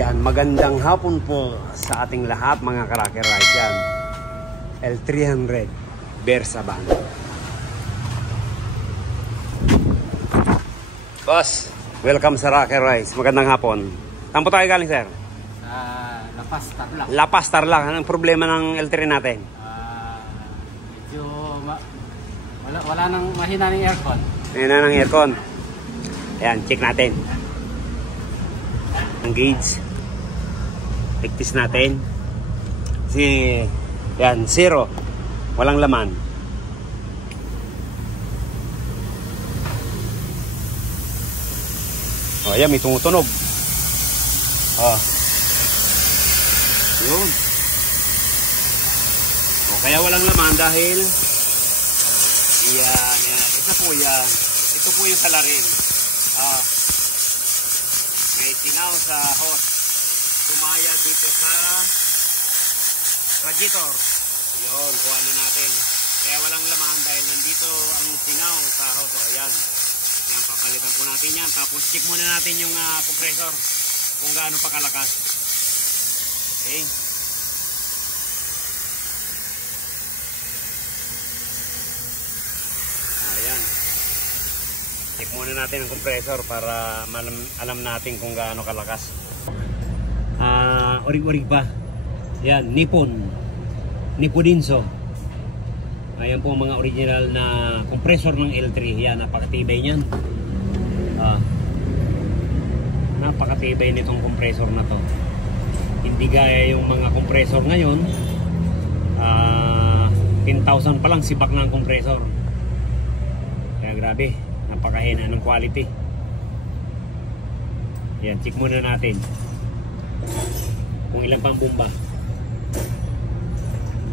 Yan, magandang hapon po sa ating lahat mga ka-Rocker Rice. Yan, L300 Versa van. Boss, welcome sa Rocker Rice. Magandang hapon. Saan po tayo galing, sir? La Paz, Tarlac. La Paz, Tarlac. Anong problema ng L3 natin? Medyo wala nang mahina ng aircon. Mahina ng aircon. Ayan, check natin. Ang gauge. Tigtis natin. Kasi, yan, 0. Walang laman. O, ayan, may tumutunog. O. Yun. O, kaya walang laman dahil yan, yan. Ito po yan. Ito po yung salarin. May singaw sa hose. Tumaya dito sa radiator. Yun, kuhanin natin. Kaya walang laman dahil nandito ang singaw sa hose. O, yan. Yan, papalitan po natin yan. Tapos check muna natin yung compressor. Kung gaano pa kalakas. Okay. Ayan. Check muna natin ang compressor para alam natin kung gaano kalakas. Orig-orig pa. Yan, Nippon-Denso. Ayan po ang mga original na compressor ng L3. Yan, napakatibay niyan. Napakatibay nitong compressor na to. Hindi gaya yung mga compressor ngayon. 10,000 pa lang sibak na ang compressor. Kaya grabe, napakahina ng quality. Yan, check muna natin kung ilan pang bomba. Check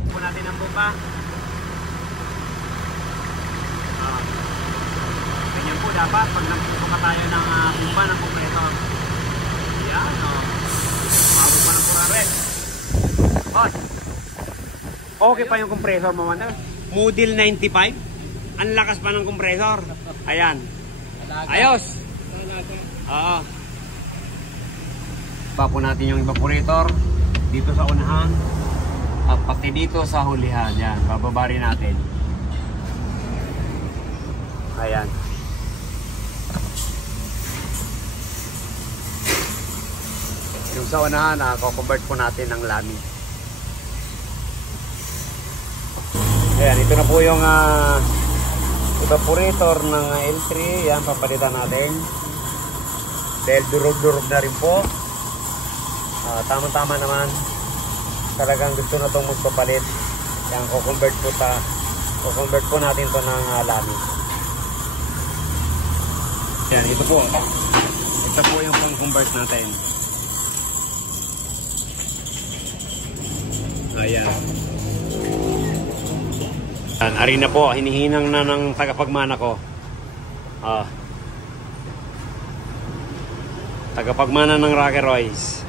po natin ang bomba. Ganyan po dapat pag nagpupuka tayo ng bomba ng compressor. Yan, umabot pa ng 400. Boss, okay pa yung compressor mo, man. Model 95. Ang lakas pa ng compressor. Ayan. Ayos. Oo. Pa po natin yung evaporator dito sa unahan at pati dito sa hulihan. Yan, bababari natin. Ayan. Yung sa unahan, convert po natin ng lami. Ayan, ito na po yung evaporator ng L3. Yan, papalitan natin. Dahil durog-durog na rin po. Tama-tama naman. Talagang gusto na itong magpapalit. Yan, convert po natin to ng lami. Yan, ito po. Ito po yung pang-convert natin. Ayan. Yan, ari na po. Hinihinang na ng tagapagmana ko. Tagapagmana ng Rocker Rice.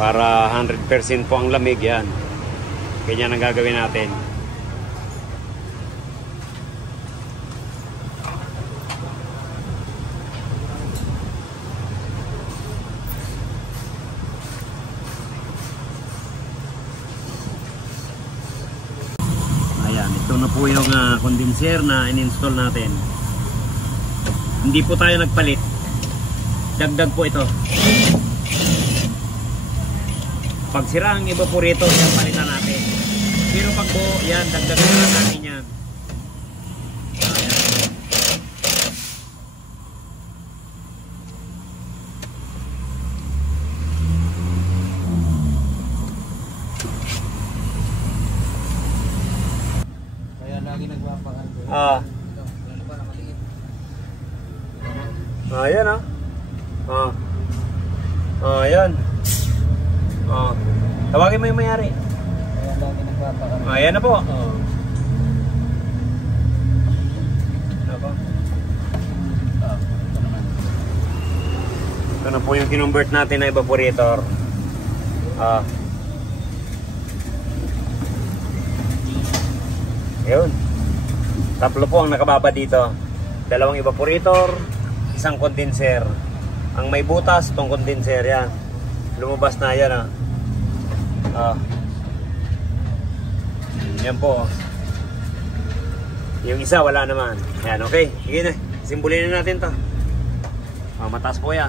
Para 100% po ang lamig yan. Ganyan ang gagawin natin. Ayan, ito na po yung condenser na in-install natin. Hindi po tayo nagpalit. Dagdag po ito. Pag sira ang evaporator, yan palitan natin. Pero pag buo, yan, dagdagan na natin yan. Kaya lagi nagpapakan. Ayan ayan. Tawagin mo yung mayari. Kaya lagi nagpapakan. Ayan na po. Ito na po yung kinonvert natin na evaporator. Ayun. Tatlo po ang nakababa dito. Dalawang evaporator, isang condenser. Ang may butas, itong condenser yan. Lumabas na yan yan po. Yung isa wala naman. Ayan, okay. Sige na. Simbulin na natin to. Mataas po yan.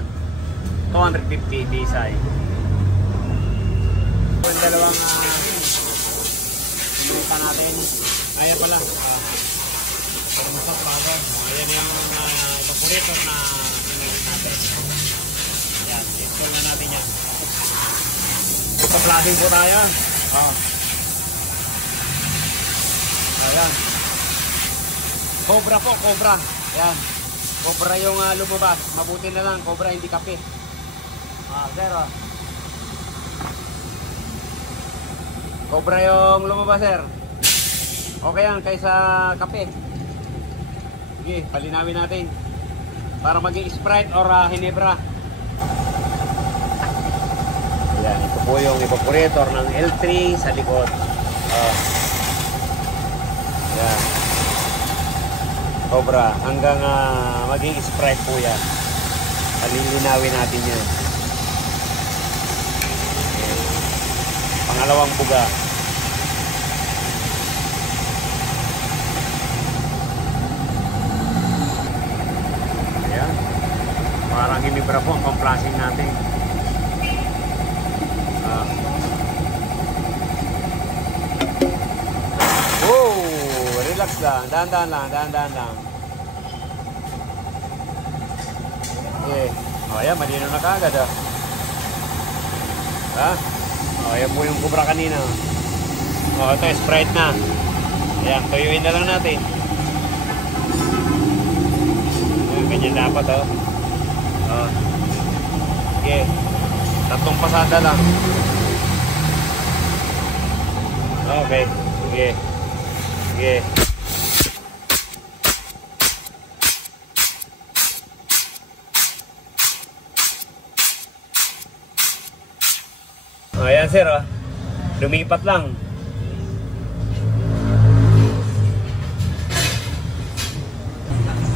250 PSI. Yung dalawang sinuka natin. Ayan pala. Pagmasap bago. Ayan yung evaporator na sinulit natin. Ayan. Install na natin yan. Ito-flushing po tayo. Ayan. Cobra po, Cobra. Ayan. Cobra yung lumabas. Mabuti na lang, Cobra hindi kape. Sir. Cobra yung lumabas, sir. Okay yan, kaysa kape. Sige, palinawin natin. Para maging Sprite or Ginebra. Ayan, ito po yung evaporator ng L3 sa likod. Ayan. Cobra, hanggang maging Sprite po yan. Palilinawin natin yan. Okay. Pangalawang buga. Ayan. Parang Ginebra po ang pang-flashing natin. Relax lang, dahan-dahan lang. Okay. Ayan, malinaw na kagad ayan po yung Cobra kanina. Ito, Sprite na. Ayan, tuyuin na lang natin. Ganyan dapat okay. Tatlong pasada lang. Okay. Sige. Ayan sir, lumipat lang.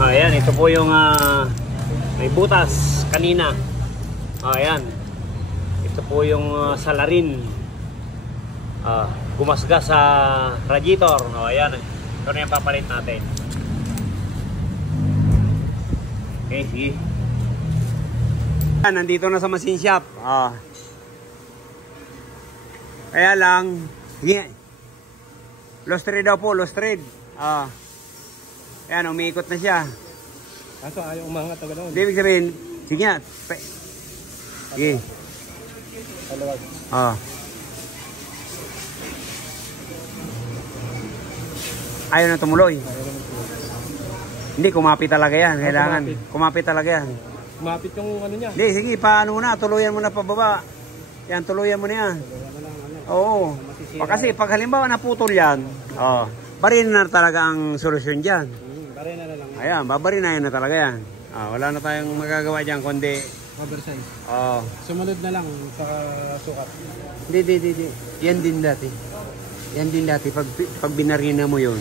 Ayan, ito po yung may butas kanina. Ayan, ito po yung salarin. Gumasgas sa radiator. Ayan, ito na yung papalit natin. Okay, sige. Nandito na sa machine shop. Kaya lang, lost thread daw po, lost thread. Ayan, umiikot na siya. Kaso ayaw umangat na gano'n. Ibig sabihin, sige nga. Sige. Palawag. Ayaw na tumuloy. Hindi, kumapit talaga yan. Kailangan. Kumapit talaga yan. Kumapit yung ano niya. Hindi, sige, paano na. Tuluyan mo na pababa. Yan, tuluyan mo na yan. Oo. Kasi pag halimbawa naputol yan, barin na talaga ang solusyon dyan. Barin na lang. Ayan, babarinayan na talaga yan. Wala na tayong magagawa dyan, kundi oversize. Sumunod na lang sa sukat. Hindi. Yan din dati. Pag binarina mo yun.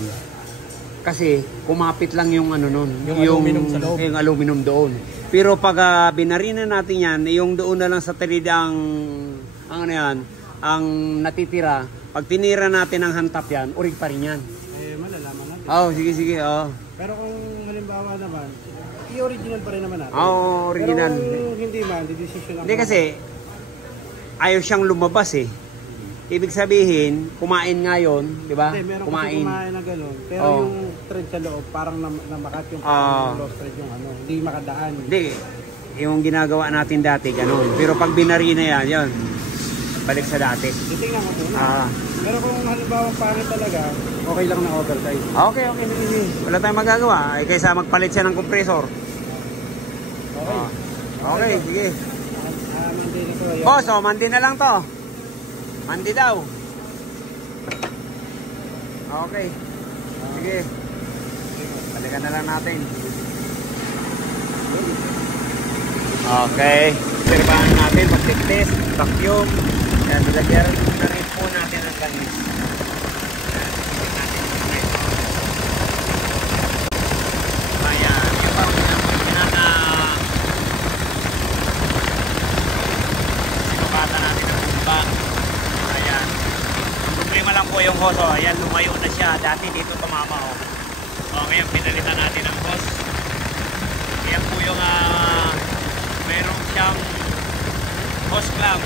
Kasi kumapit lang yung ano nun. Yung aluminum sa loob. Yung aluminum doon. Pero pag binarina natin yan, yung doon na lang sa trid ang ano yan, ang natitira. Pag tinira natin ang hantap yan, urig pa rin yan. Malalaman natin. Sige. Pero kung halimbawa naman, i-original pa rin naman natin. Original. Pero kung hindi man, di-decision ako. Hindi kasi, ayaw siyang lumabas eh. Ibig sabihin, kumain nga yun, di ba? Hindi, meron kumain na gano'n. Pero yung thread sa loob, parang namakat yung lost thread yung ano. Hindi makadaan. Hindi. Yung ginagawa natin dati, gano'n. Pero pag binarina yan, yun. Balik sa dati. Titingnan ko muna. Pero kung halimbawa pangit talaga, okay lang na oversize. Okay. Sige. Wala tayong magagawa. Ay, kaysa magpalit siya ng compressor. Okay. Okay, sige. Monday na to. Boss, Monday na lang to. Monday daw. Okay. Sige. Balikan na lang natin. Okay. Obserbahan natin, mag-test, vacuum. Yan, nilagyan na rin po natin ang langis. yung hose. Oh. Ayan, lumayo na siya. Dati dito tumama. Oh. So, ngayon, pinalitan natin ang hose. Ayan po yung meron siyang hose clamp.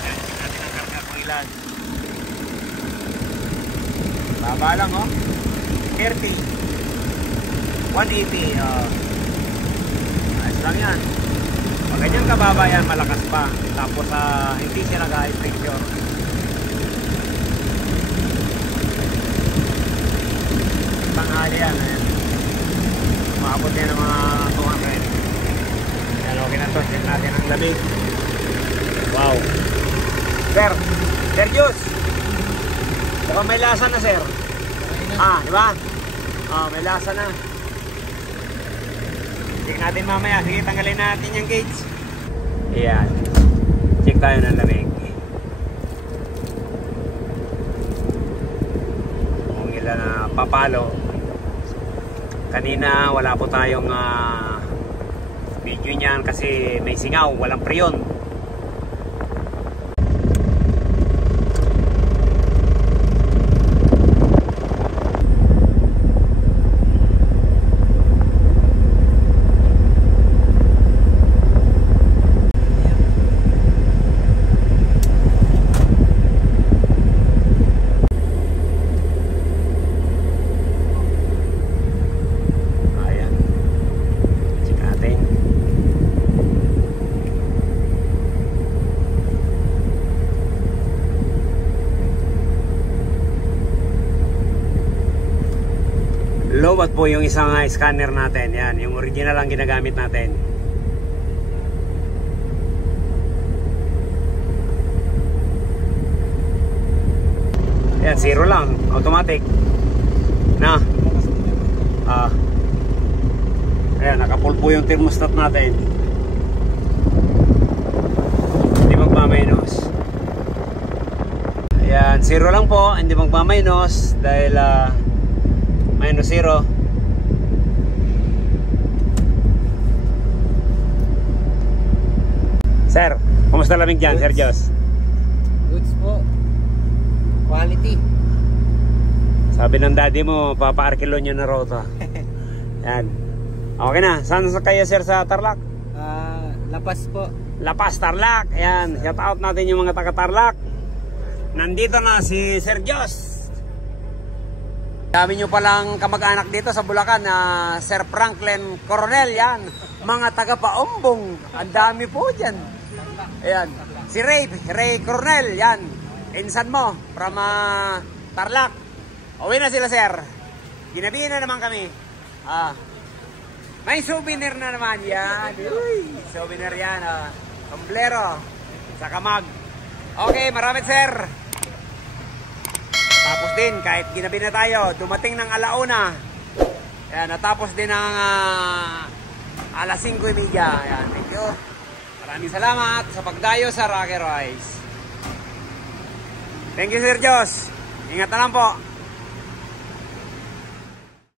Ayan, check natin ang karga kung ilan. Baba lang, oh. 30. 180. Ayos lang yan. Pag ganyan kababa yan, malakas pa. Tapos hindi siya nag-high pressure. Tanghali yan. Maabot yan ng mga 200. Yan, okay na to. Check natin ang lamig. Wow. Sir, Sergius. Mukhang may lasa na, sir. Di ba? May lasa na. Check natin mamaya. Sige, tanggalin natin yung gauge. Ayan. Check tayo ng lamig. Kung ilan na papalo. Kanina wala po tayong video niyan kasi may singaw. Walang preyon. Lowbat po yung isang scanner natin. Yan, yung original lang ginagamit natin. Yan, 0 lang. Automatic. Na. Ayan, naka-full po yung thermostat natin. Hindi magmamainos. Ayan, 0 lang po. Hindi magmamainos dahil minus 0. Sir, kumusta lamig dyan, Sir Jos? Goods po. Quality. Sabi ng daddy mo, papa-arkilo nyo na rota. Yan. Okay na. Saan kayo, sir, sa Tarlac? Lapas po. Lapas, Tarlac. Ayan. Shout out natin yung mga taga-Tarlac. Nandito na si Sir Jos. Dami nyo palang kamag-anak dito sa Bulacan na Sir Franklin Coronel, yan. Mga taga-Paombong. Ang dami po dyan. Ayan. Si Ray Coronel, yan. Insan mo, from Tarlac. Uwi na sila, sir. Ginabi na naman kami. May souvenir na naman yan. Uy, souvenir yan. Sombrero. Sa kamag. Okay, maraming, sir. Tapos din, kahit ginabi na tayo, dumating ng alauna. Ayan, natapos din ng alas 5:30. Ayan, thank you. Maraming salamat sa pagdayo sa Rocky Rice. Thank you, Sir Jos. Ingat na lang po.